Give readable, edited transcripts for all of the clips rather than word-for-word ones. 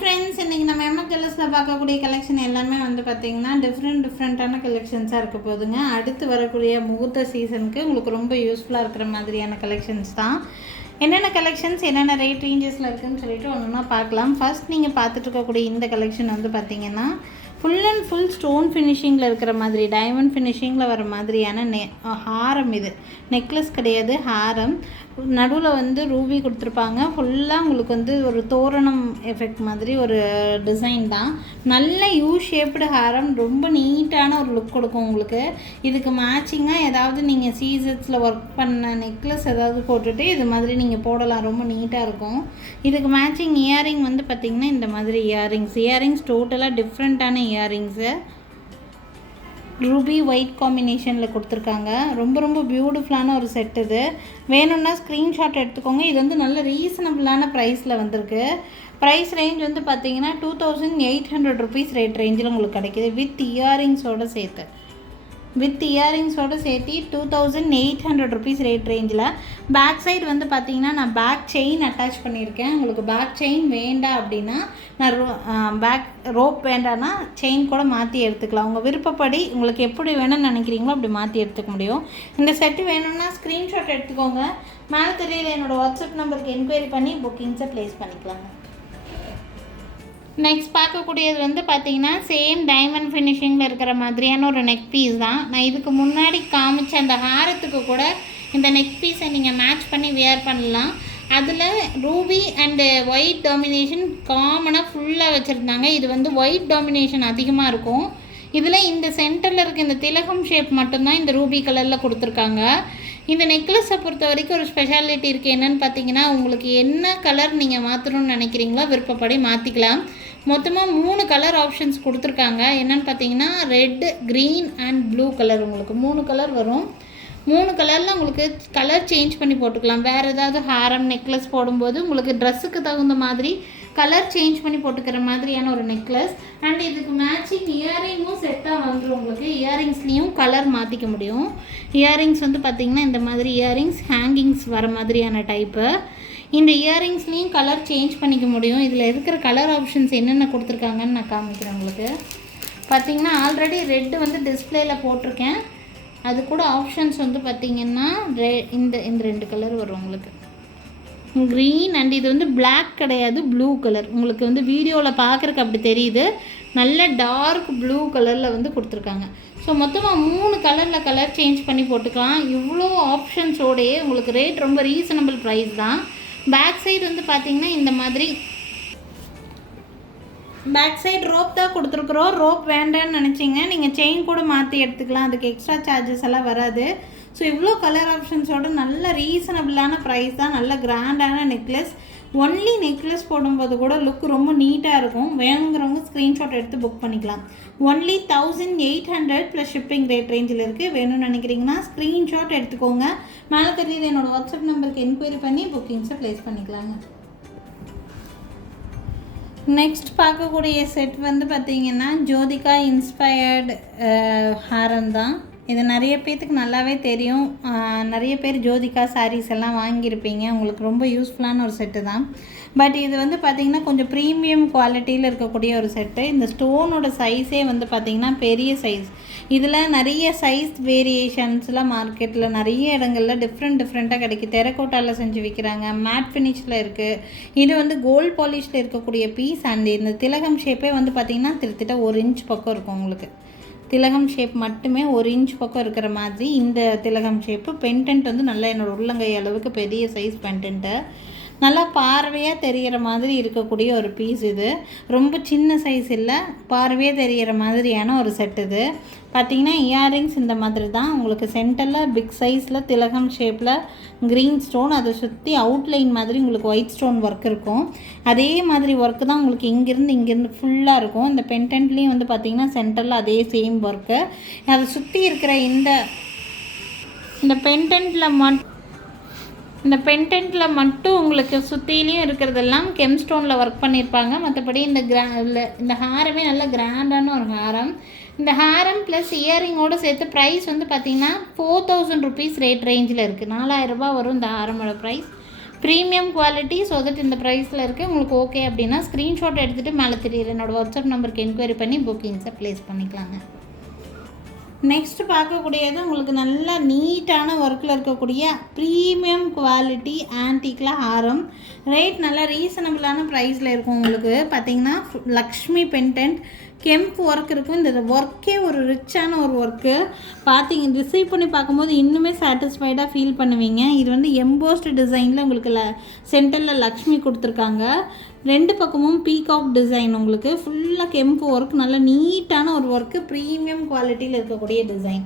Friends, இன்றைக்கி நம்ம எம்எக் ஜுவல்லர்ஸில் பார்க்கக்கூடிய கலெக்ஷன் எல்லாமே வந்து பார்த்திங்கன்னா டிஃப்ரெண்ட்டான கலெக்ஷன்ஸாக இருக்க போதுங்க. அடுத்து வரக்கூடிய முகூர்த்த சீசனுக்கு உங்களுக்கு ரொம்ப யூஸ்ஃபுல்லாக இருக்கிற மாதிரியான கலெக்ஷன்ஸ் தான். என்னென்ன கலெக்ஷன்ஸ் என்னென்ன ரேட் ரேஞ்சஸில் இருக்குதுன்னு சொல்லிட்டு ஒன்றுனா பார்க்கலாம். ஃபர்ஸ்ட் நீங்கள் பார்த்துட்டு இருக்கக்கூடிய இந்த கலெக்ஷன் வந்து பார்த்திங்கன்னா ஃபுல் அண்ட் ஃபுல் ஸ்டோன் ஃபினிஷிங்கில் இருக்கிற மாதிரி, டைமண்ட் ஃபினிஷிங்கில் வர மாதிரியான ஹாரம். இது நெக்லஸ் கிடையாது, ஹாரம். நடுவில் வந்து ரூபி கொடுத்துருப்பாங்க. ஃபுல்லாக உங்களுக்கு வந்து ஒரு தோரணம் எஃபெக்ட் மாதிரி ஒரு டிசைன் தான். நல்ல யூ ஷேப்டு ஹாரம், ரொம்ப நீட்டான ஒரு லுக் கொடுக்கும் உங்களுக்கு. இதுக்கு மேட்சிங்காக ஏதாவது நீங்கள் சீசன்ஸில் ஒர்க் பண்ண நெக்லஸ் ஏதாவது போட்டுட்டு இது மாதிரி நீங்கள் போடலாம், ரொம்ப நீட்டாக இருக்கும். இதுக்கு மேட்சிங் இயரிங் வந்து பார்த்திங்கன்னா இந்த மாதிரி இயரிங்ஸ் டோட்டலாக டிஃப்ரெண்ட்டான இயரிங்ஸு. ரூபி ஒயிட் காம்பினேஷனில் கொடுத்துருக்காங்க. ரொம்ப பியூட்டிஃபுல்லான ஒரு செட். இது வேணும்னா ஸ்க்ரீன்ஷாட் எடுத்துக்கோங்க. இது வந்து நல்ல ரீசனபிளான ப்ரைஸில் வந்திருக்கு. ப்ரைஸ் ரேஞ்ச் வந்து பார்த்தீங்கன்னா 2800 ருபீஸ் ரேட் ரேஞ்சில் உங்களுக்கு கிடைக்கிது. வித் இயரிங்ஸோடு சேர்த்து 2800 ருபீஸ் ரேட் ரேஞ்சில். பேக் சைடு வந்து பார்த்தீங்கன்னா நான் பேக் செயின் அட்டாச் பண்ணியிருக்கேன். உங்களுக்கு பேக் செயின் வேண்டாம் அப்படின்னா, நான் பேக் ரோப் வேண்டான்னா செயின் கூட மாற்றி எடுத்துக்கலாம். உங்கள் விருப்பப்படி உங்களுக்கு எப்படி வேணும்னு நினைக்கிறீங்களோ அப்படி மாற்றி எடுத்துக்க முடியும். இந்த செட்டு வேணும்னா ஸ்க்ரீன்ஷாட் எடுத்துக்கோங்க. மேலே தெரியல என்னோடய வாட்ஸ்அப் நம்பருக்கு என்கொயரி பண்ணி புக்கிங்ஸை ப்ளேஸ் பண்ணிக்கலாங்க. நெக்ஸ்ட் பார்க்கக்கூடியது வந்து பார்த்திங்கன்னா சேம் டைமண்ட் ஃபினிஷிங்கில் இருக்கிற மாதிரியான ஒரு நெக் பீஸ் தான். நான் இதுக்கு முன்னாடி காமிச்ச அந்த ஹாரத்துக்கு கூட இந்த நெக் பீஸை நீங்கள் மேட்ச் பண்ணி வியர் பண்ணலாம். அதில் ரூபி அண்டு ஒயிட் டாமினேஷன் காமனாக ஃபுல்லாக வச்சுருந்தாங்க. இது வந்து ஒயிட் டாமினேஷன் அதிகமாக இருக்கும். இதில் இந்த சென்டரில் இருக்க இந்த திலகம் ஷேப் மட்டும்தான் இந்த ரூபி கலரில் கொடுத்துருக்காங்க. இந்த நெக்லஸை பொறுத்த வரைக்கும் ஒரு ஸ்பெஷாலிட்டி இருக்குது. என்னென்னு பார்த்தீங்கன்னா, உங்களுக்கு என்ன கலர் நீங்கள் மாற்றணும்னு நினைக்கிறீங்களோ விருப்பப்படி மாற்றிக்கலாம். மொத்தமாக 3 கலர் ஆப்ஷன்ஸ் கொடுத்துருக்காங்க. என்னென்னு பார்த்தீங்கன்னா red, green and blue colour. உங்களுக்கு 3 கலர் வரும். 3 கலரில் உங்களுக்கு கலர் சேஞ்ச் பண்ணி போட்டுக்கலாம். வேறு ஏதாவது ஹாரம் நெக்லஸ் போடும்போது உங்களுக்கு ட்ரெஸ்ஸுக்கு தகுந்த மாதிரி கலர் சேஞ்ச் பண்ணி போட்டுக்கிற மாதிரியான ஒரு நெக்லஸ். அண்ட் இதுக்கு மேட்சிங் இயரிங்கும் செட்டாக வந்துடும். உங்களுக்கு இயரிங்ஸ்லேயும் கலர் மாற்றிக்க முடியும். இயரிங்ஸ் வந்து பார்த்திங்கன்னா இந்த மாதிரி இயரிங்ஸ் ஹேங்கிங்ஸ் வர மாதிரியான டைப்பு. இந்த இயரிங்ஸ்லேயும் கலர் சேஞ்ச் பண்ணிக்க முடியும். இதில் இருக்கிற கலர் ஆப்ஷன்ஸ் என்னென்ன கொடுத்துருக்காங்கன்னு நான் காமிக்கிறேன் உங்களுக்கு. பார்த்திங்கன்னா ஆல்ரெடி ரெட்டு வந்து டிஸ்பிளேயில் போட்டிருக்கேன். அது கூட ஆப்ஷன்ஸ் வந்து பார்த்திங்கன்னா இந்த 2 கலர் வரும் உங்களுக்கு. க்ரீன் அண்ட் இது வந்து பிளாக் கிடையாது, ப்ளூ கலர். உங்களுக்கு வந்து வீடியோவில் பார்க்குறக்கு அப்படி தெரியுது. நல்ல டார்க் ப்ளூ கலரில் வந்து கொடுத்துருக்காங்க. ஸோ மொத்தமாக 3 கலரில் கலர் சேஞ்ச் பண்ணி போட்டுக்கலாம். இவ்வளோ ஆப்ஷன்ஸோடையே உங்களுக்கு ரேட் ரொம்ப ரீசனபிள் ப்ரைஸ் தான். பேக் சைடு வந்து பார்த்திங்கன்னா இந்த மாதிரி பேக் சைடு ரோப் தான் கொடுத்துருக்குறோம். ரோப் வேண்டான்னு நினச்சிங்க நீங்கள் செயின் கூட மாற்றி எடுத்துக்கலாம். அதுக்கு எக்ஸ்ட்ரா சார்ஜஸ் எல்லாம் வராது. ஸோ இவ்வளோ கலர் ஆப்ஷன்ஸோட நல்ல ரீசனபிளான ப்ரைஸ் தான். நல்ல கிராண்டான நெக்லஸ். ஒன்லி நெக்லஸ் போடும்போது கூட லுக் ரொம்ப நீட்டாக இருக்கும். வேணுங்கிறவங்க ஸ்க்ரீன்ஷாட் எடுத்து புக் பண்ணிக்கலாம். ஒன்லி 1800 ப்ளஸ் ஷிப்பிங் ரேட் ரேஞ்சில் இருக்குது. வேணும்னு நினைக்கிறீங்கன்னா ஸ்க்ரீன்ஷாட் எடுத்துக்கோங்க. மேலே தெரியுது என்னோடய வாட்ஸ்அப் நம்பருக்கு என்கொயரி பண்ணி புக்கிங்ஸை ப்ளேஸ் பண்ணிக்கலாங்க. நெக்ஸ்ட் பார்க்கக்கூடிய செட் வந்து பார்த்திங்கன்னா ஜோதிகா இன்ஸ்பயர்டு ஹாரம் தான். இது நிறைய பேர்த்துக்கு நல்லாவே தெரியும். நிறைய பேர் ஜோதிகா சாரீஸ் எல்லாம் வாங்கியிருப்பீங்க. உங்களுக்கு ரொம்ப யூஸ்ஃபுல்லான ஒரு செட்டு தான். பட் இது வந்து பார்த்திங்கன்னா கொஞ்சம் ப்ரீமியம் குவாலிட்டியில் இருக்கக்கூடிய ஒரு செட்டு. இந்த ஸ்டோனோட சைஸே வந்து பார்த்திங்கன்னா பெரிய சைஸ். இதில் நிறைய சைஸ் வேரியேஷன்ஸ்லாம் மார்க்கெட்டில் நிறைய இடங்களில் டிஃப்ரெண்ட்டாக கிடைக்கும். டெரக்கோட்டாவில் செஞ்சு விற்கிறாங்க. மேட் ஃபினிஷில் இருக்குது. இது வந்து கோல்ட் பாலிஷில் இருக்கக்கூடிய பீஸ். அண்ட் இந்த திலகம் ஷேப்பே வந்து பார்த்திங்கன்னா கிட்டத்தட்ட 1 இன்ச் பக்கம் இருக்கும் உங்களுக்கு. திலகம் ஷேப் மட்டுமே 1 இன்ச் பக்கம் இருக்கிற மாதிரி இந்த திலகம் ஷேப்பு. பென்டென்ட் வந்து நல்லா என்னோடய உள்ளங்கை அளவுக்கு பெரிய சைஸ் பென்டென்ட்டு. நல்லா பார்வையாக தெரிகிற மாதிரி இருக்கக்கூடிய ஒரு பீஸ். இது ரொம்ப சின்ன சைஸ் இல்லை, பார்வையாக தெரிகிற மாதிரியான ஒரு செட். இது பார்த்திங்கன்னா இயரிங்ஸ் இந்த மாதிரி தான். உங்களுக்கு சென்டரில் பிக் சைஸில் திலகம் ஷேப்பில் க்ரீன் ஸ்டோன், அதை சுற்றி அவுட்லைன் மாதிரி உங்களுக்கு ஒயிட் ஸ்டோன் ஒர்க் இருக்கும். அதே மாதிரி ஒர்க்கு தான் உங்களுக்கு இங்கேருந்து ஃபுல்லாக இருக்கும். இந்த பென்டென்ட்லேயும் வந்து பார்த்திங்கன்னா சென்டரில் அதே சேம் ஒர்க்கு. அதை சுற்றி இருக்கிற இந்த பென்டென்ட்டில் மட்டும் உங்களுக்கு சுற்றிலையும் இருக்கிறதெல்லாம் கெம்ஸ்டோனில் ஒர்க் பண்ணியிருப்பாங்க. மற்றபடி இந்த ஹாரமே நல்ல கிராண்டான ஒரு ஹாரம். இந்த ஹாரம் ப்ளஸ் இயரிங்கோடு சேர்த்து ப்ரைஸ் வந்து பார்த்திங்கன்னா 4000 ருபீஸ் ரேட் ரேஞ்சில் இருக்குது. 4000 ரூபா வரும் இந்த ஹாரமோட price. Premium quality. So that இந்த ப்ரைஸில் இருக்குது. உங்களுக்கு ஓகே அப்படின்னா ஸ்க்ரீன்ஷாட் எடுத்துகிட்டு மேலே தெரியுற என்னோடய வாட்ஸ்அப் நம்பருக்கு என்கொயரி பண்ணி புக்கிங்ஸை ப்ளேஸ் பண்ணிக்கலாங்க. நெக்ஸ்ட் பார்க்கக்கூடியது உங்களுக்கு நல்ல நீட்டான ஒர்க்கில் இருக்கக்கூடிய ப்ரீமியம் குவாலிட்டி ஆன்டிக்கில் ஹாரம். ரேட் நல்லா ரீசனபிளான ப்ரைஸில் இருக்கும். உங்களுக்கு பார்த்தீங்கன்னா லக்ஷ்மி பெண்டன்ட் கெம்ப் ஒர்க் இருக்கும். இந்த ஒர்க்கே ஒரு ரிச்சான ஒரு ஒர்க்கு. ரிசீவ் பண்ணி பார்க்கும்போது இன்னுமே சாட்டிஸ்ஃபைடாக ஃபீல் பண்ணுவீங்க. இது வந்து எம்போஸ்டு டிசைனில் உங்களுக்கு சென்டரில் லக்ஷ்மி கொடுத்துருக்காங்க. 2 பக்கமும் பீகாக் டிசைன். உங்களுக்கு ஃபுல்லாக கெம்ப் ஒர்க், நல்ல நீட்டான ஒரு ஒர்க்கு, ப்ரீமியம் குவாலிட்டியில் இருக்கக்கூடிய டிசைன்.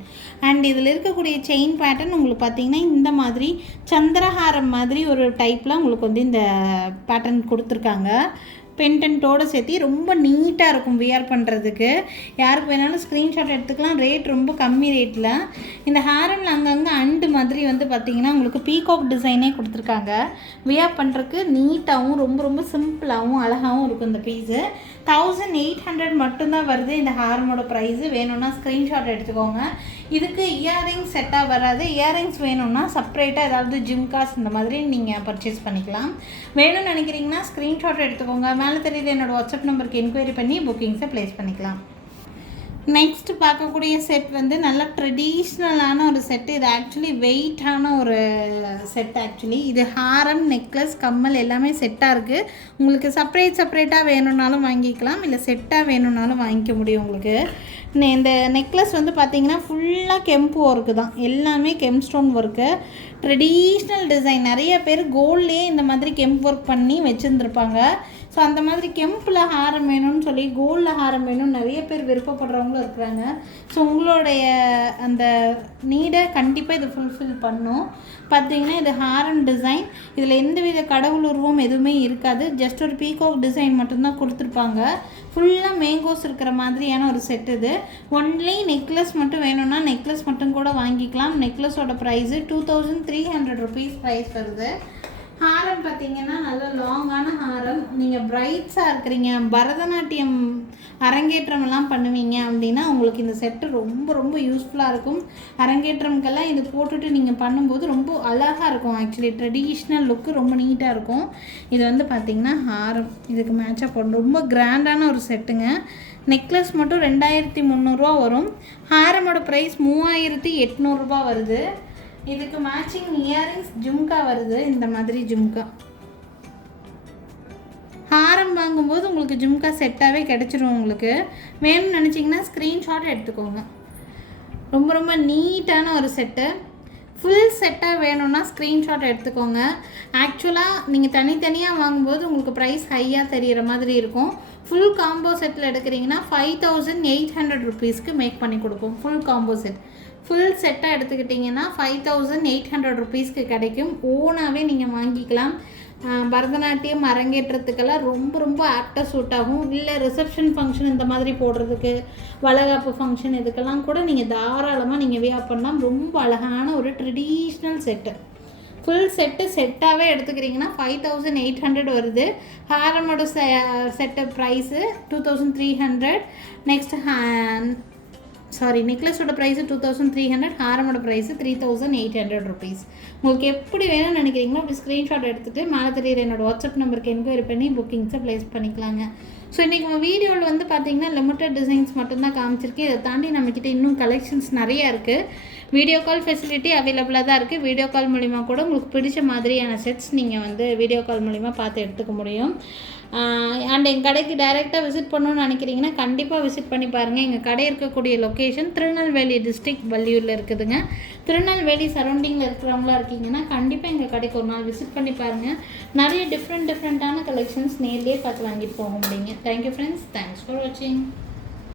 அண்ட் இதில் இருக்கக்கூடிய செயின் பேட்டர்ன் உங்களுக்கு பார்த்திங்கன்னா இந்த மாதிரி சந்திரஹாரம் மாதிரி ஒரு டைப்பில் உங்களுக்கு வந்து இந்த பேட்டர்ன் கொடுத்துருக்காங்க. பென்டென்ட்டோடு சேர்த்து ரொம்ப நீட்டாக இருக்கும் வியர் பண்ணுறதுக்கு. யாருக்கு வேணாலும் ஸ்க்ரீன்ஷாட் எடுத்துக்கலாம். ரேட் ரொம்ப கம்மி ரேட்டில். இந்த ஹேரமில் அங்கங்கே அண்டு மாதிரி வந்து பார்த்திங்கன்னா உங்களுக்கு பீகாக் டிசைனே கொடுத்துருக்காங்க. வியர் பண்ணுறதுக்கு நீட்டாகவும் ரொம்ப சிம்பிளாகவும் அழகாகவும் இருக்கும். இந்த பீஸு 1800 மட்டும்தான் வருது இந்த ஹேரமோட ப்ரைஸு. வேணும்னா ஸ்க்ரீன்ஷாட் எடுத்துக்கோங்க. இதுக்கு இயரிங்ஸ் செட்டாக வராது. இயரிங்ஸ் வேணும்னா செப்பரேட்டாக ஏதாவது ஜிம்காஸ் இந்த மாதிரி நீங்கள் பர்ச்சேஸ் பண்ணிக்கலாம். வேணும்னு நினைக்கிறீங்கன்னா ஸ்க்ரீன்ஷாட் எடுத்துக்கோங்க. மேலே தெரியுது என்னோடய வாட்ஸ்அப் நம்பருக்கு என்கொயரி பண்ணி புக்கிங்ஸை ப்ளேஸ் பண்ணிக்கலாம். நெக்ஸ்ட் பார்க்கக்கூடிய செட் வந்து நல்ல ட்ரெடிஷ்னலான ஒரு செட்டு. இது ஆக்சுவலி வெயிட்டான ஒரு செட். ஆக்சுவலி இது ஹாரம், நெக்லஸ், கம்மல் எல்லாமே செட்டாக இருக்குது. உங்களுக்கு செப்பரேட்டாக வேணும்னாலும் வாங்கிக்கலாம், இல்லை செட்டாக வேணும்னாலும் வாங்கிக்க முடியும். உங்களுக்கு இந்த நெக்லஸ் வந்து பார்த்திங்கன்னா ஃபுல்லாக கெம்ப் ஒர்க்கு தான். எல்லாமே கெம்ப் ஸ்டோன் ஒர்க்கு, ட்ரெடிஷ்னல் டிசைன். நிறைய பேர் கோல்ட்லேயே இந்த மாதிரி கெம்ப் ஒர்க் பண்ணி வச்சுருந்துருப்பாங்க. ஸோ அந்த மாதிரி கெம்பில் ஹாரம் வேணும்னு சொல்லி கோல்டில் ஹாரம் வேணும்னு நிறைய பேர் விருப்பப்படுறவங்களும் இருக்கிறாங்க. ஸோ உங்களுடைய அந்த நீடை கண்டிப்பாக இது ஃபுல்ஃபில் பண்ணும். பார்த்திங்கன்னா இது ஹாரம் டிசைன். இதில் எந்தவித கடவுள் உருவம் எதுவுமே இருக்காது. ஜஸ்ட் ஒரு பீகாக் டிசைன் மட்டும்தான் கொடுத்துருப்பாங்க. ஃபுல்லாக மேங்கோஸ் இருக்கிற மாதிரியான ஒரு செட் இது. ஒன்லி நெக்லஸ் மட்டும் வேணும்னா நெக்லஸ் மட்டும் கூட வாங்கிக்கலாம். நெக்லஸோட ப்ரைஸு 2300 ருபீஸ் ப்ரைஸ் வருது. ஹாரம் பார்த்திங்கன்னா நல்ல லாங்கான ஹாரம். நீங்கள் பிரைட்ஸாக இருக்கிறீங்க, பரதநாட்டியம் அரங்கேற்றமெல்லாம் பண்ணுவீங்க அப்படின்னா உங்களுக்கு இந்த செட்டு ரொம்ப யூஸ்ஃபுல்லாக இருக்கும். அரங்கேற்றம்கெல்லாம் இது போட்டுட்டு நீங்கள் பண்ணும்போது ரொம்ப அழகாக இருக்கும். ஆக்சுவலி ட்ரெடிஷ்னல் லுக்கு ரொம்ப நீட்டாக இருக்கும். இது வந்து பார்த்திங்கன்னா ஹாரம் இதுக்கு மேட்சாக போடணும். ரொம்ப கிராண்டான ஒரு செட்டுங்க. நெக்லஸ் மட்டும் 2300 வரும். ஹாரமோட ப்ரைஸ் 3800 வருது. இதுக்கு மேட்சிங் இயரிங்ஸ் ஜும்கா வருது. இந்த மாதிரி ஜும்கா ஹாரம் வாங்கும்போது உங்களுக்கு ஜும்கா செட்டாகவே கிடச்சிரும். உங்களுக்கு வேணும்னு நினச்சிங்கன்னா ஸ்க்ரீன்ஷாட் எடுத்துக்கோங்க. ரொம்ப நீட்டான ஒரு செட்டு. ஃபுல் செட்டாக வேணும்னா ஸ்க்ரீன்ஷாட் எடுத்துக்கோங்க. ஆக்சுவலாக நீங்கள் தனித்தனியாக வாங்கும்போது உங்களுக்கு ப்ரைஸ் ஹையாக தெரிகிற மாதிரி இருக்கும். ஃபுல் காம்போ செட்டில் எடுக்கிறீங்கன்னா 5800 ருபீஸ்க்கு மேக் பண்ணி கொடுப்போம். ஃபுல் காம்போ செட் ஃபுல் செட்டாக எடுத்துக்கிட்டிங்கன்னா 5800 ருபீஸ்க்கு கிடைக்கும். ஓனாகவே நீங்கள் வாங்கிக்கலாம். பரதநாட்டியம் அரங்கேற்றத்துக்கெல்லாம் ரொம்ப ஆக்டாக சூட் ஆகும். இல்லை ரிசப்ஷன் ஃபங்க்ஷன் இந்த மாதிரி போடுறதுக்கு, வளகாப்பு ஃபங்க்ஷன் இதுக்கெல்லாம் கூட நீங்கள் தாராளமாக நீங்கள் வியர் பண்ணலாம். ரொம்ப அழகான ஒரு ட்ரெடிஷ்னல் செட்டு. ஃபுல் செட்டாகவே எடுத்துக்கிறீங்கன்னா 5800 வருது. ஹாரமோட செட்டு ப்ரைஸு 2300. நெக்ஸ்ட் நெக்லஸோட ப்ரைஸு 2300. ஹாரமோட ப்ரைஸு 3800 ருபீஸ். உங்களுக்கு எப்படி வேணும்னு நினைக்கிறீங்களோ அப்படி ஸ்க்ரீன்ஷாட் எடுத்துகிட்டு மேலே தெரியுற என்னோடய வாட்ஸ்அப் நம்பருக்கு என்கொயரி பண்ணி புக்கிங்ஸை ப்ளேஸ் பண்ணிக்கலாங்க. ஸோ இன்றைக்கி உங்கள் வீடியோவில் வந்து பார்த்திங்கன்னா லிமிட்டட் டிசைன்ஸ் மட்டும்தான் காமிச்சிருக்கு. இதை தாண்டி நம்மக்கிட்ட இன்னும் கலெக்ஷன்ஸ் நிறையா இருக்குது. வீடியோ கால் ஃபெசிலிட்டி அவைலபிளாக தான் இருக்குது. வீடியோ கால் மூலிமா கூட உங்களுக்கு பிடிச்ச மாதிரியான செட்ஸ் நீங்கள் வந்து வீடியோ கால் மூலிமா பார்த்து எடுத்துக்க முடியும். அண்ட் எங்கள் கடைக்கு டைரெக்டாக விசிட் பண்ணணும்னு நினைக்கிறீங்கன்னா கண்டிப்பாக விசிட் பண்ணி பாருங்கள். எங்கள் கடை இருக்கக்கூடிய லொக்கேஷன் திருநெல்வேலி டிஸ்ட்ரிக்ட் வள்ளியூரில் இருக்குதுங்க. திருநெல்வேலி சரௌண்டிங்கில் இருக்கிறவங்களா இருக்கீங்கன்னா கண்டிப்பாக எங்கள் கடைக்கு ஒரு நாள் விசிட் பண்ணி பாருங்கள். நிறைய டிஃப்ரெண்ட்டான கலெக்ஷன்ஸ் நேர்லேயே பார்த்து வாங்கிட்டு போக முடியுங்க. Thank you friends. தேங்க்ஸ் ஃபார் வாட்சிங்.